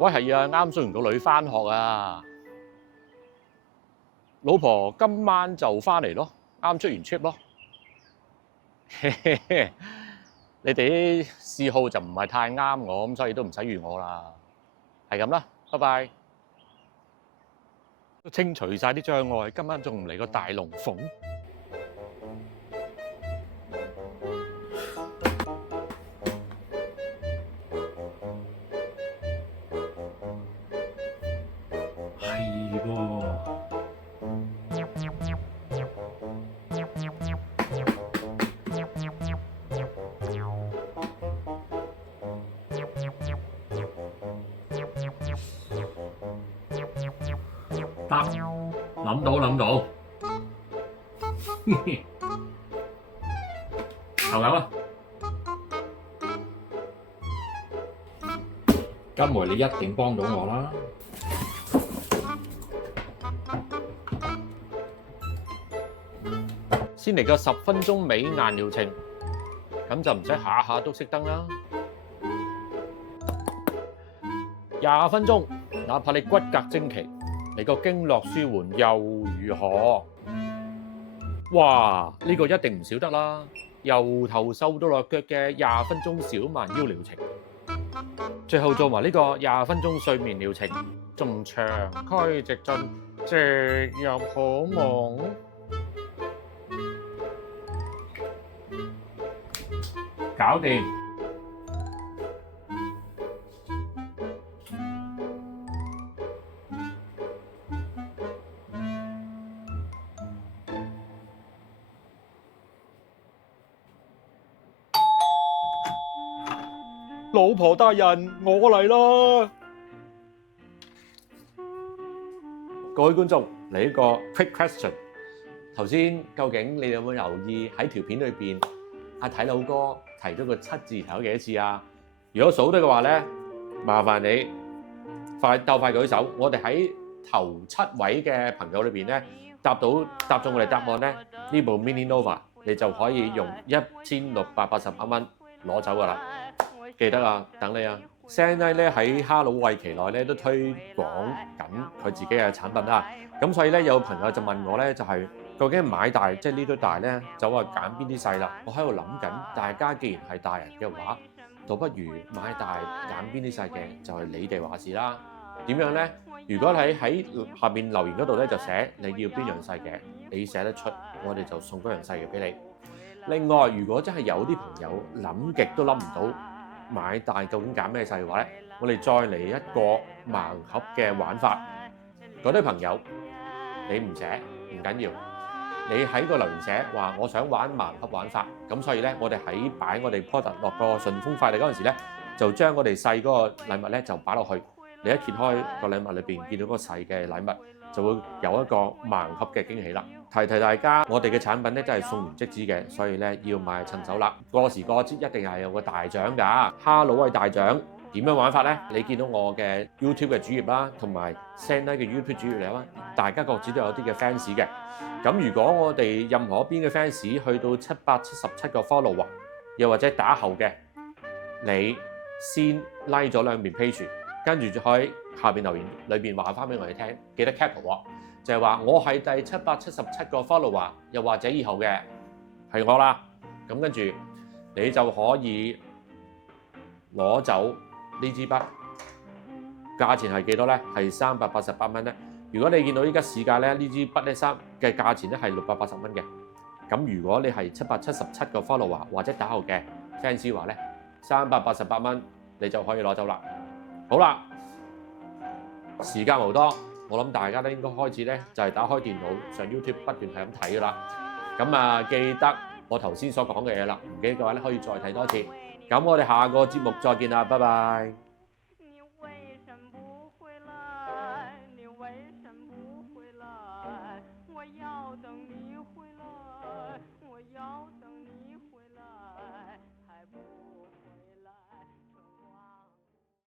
喂，係啊，啱送完個女翻學啊，老婆今晚就翻嚟咯，啱出完 trip 咯。你哋啲嗜好就唔係太啱我，咁所以都唔使預我啦。係咁啦，拜拜。都清除晒啲障礙，今晚仲唔嚟個大龍鳳？係喎。得，諗到，投入啊！今回你一定幫到我啦！先嚟個10分鐘美顏療程，咁就唔使下下都熄燈啦。20分鐘，哪怕你骨骼精奇，你個經絡舒緩又如何？哇！呢個一定唔少得啦，由頭瘦到落腳嘅20分鐘小蠻腰療程，最後做埋呢個20分鐘睡眠療程，仲長驅直進，直入好夢。搞掂。老婆大人，我嚟啦！各位觀眾，嚟一個 quick question。頭先究竟你有冇留意喺條片裏邊，阿睇佬哥提咗個7字頭幾多次啊？如果數得嘅話咧，麻煩你快舉手。我哋喺頭7位嘅朋友裏邊咧，答中我哋答案咧，呢部 Mini Nova 你就可以用1688蚊攞走噶啦。記得啊，等你啊 ！Sennai 咧喺哈佬喂期內咧都推廣緊佢自己嘅產品啦。咁所以咧有朋友就問我咧，就係究竟買大即係呢堆大咧，就話揀邊啲細啦？我喺度諗緊，大家既然係大人嘅話，倒不如買大揀邊啲細嘅，就係你哋話事啦。點樣咧？如果你喺下邊留言嗰度咧就寫你要邊樣細嘅，你寫得出，我哋就送嗰樣細嘅俾你。另外，如果真係有啲朋友諗極都諗唔到，買大究竟揀咩細嘅話咧，我哋再嚟一個盲盒嘅玩法。嗰啲朋友，你唔寫唔緊要，你喺個留言寫話我想玩盲盒玩法，咁所以咧我哋喺擺我哋 product 落個順豐快遞嗰陣時咧，就將我哋細嗰個禮物咧就擺落去。你一揭開個禮物裏邊見到嗰個細嘅禮物，就會有一個盲盒嘅驚喜啦。提大家，我哋嘅產品咧都係送完即止嘅，所以咧要買趁手啦。過時過節一定係有個大獎㗎，哈佬喂大獎點樣玩法咧？你見到我嘅 YouTube 嘅主頁啦，同埋 Sennai 嘅 YouTube 主頁嚟啦，大家各自都有啲嘅 fans 嘅。咁如果我哋任何一邊嘅 fans 去到777個 follower， 又或者打後嘅，你先 like 咗兩邊 page， 跟住就喺下邊留言裏邊話翻俾我哋聽，記得 cap 喎。就係話我係第777個 follower， 又或者以後嘅係我啦。咁跟住你就可以攞走呢支筆，價錢係幾多咧？係388蚊咧。如果你見到依家市價咧，呢支筆咧嘅價錢咧係680蚊嘅。咁如果你係777個 follower 或者打後嘅 fans 話咧，388蚊你就可以攞走啦。好啦，時間無多。我諗大家都應該開始咧，就係打開電腦上 YouTube 不斷係咁睇噶啦。咁啊，記得我頭先所講嘅嘢啦，唔記得嘅話咧，可以再睇多次。咁我哋下個節目再見啦，拜拜。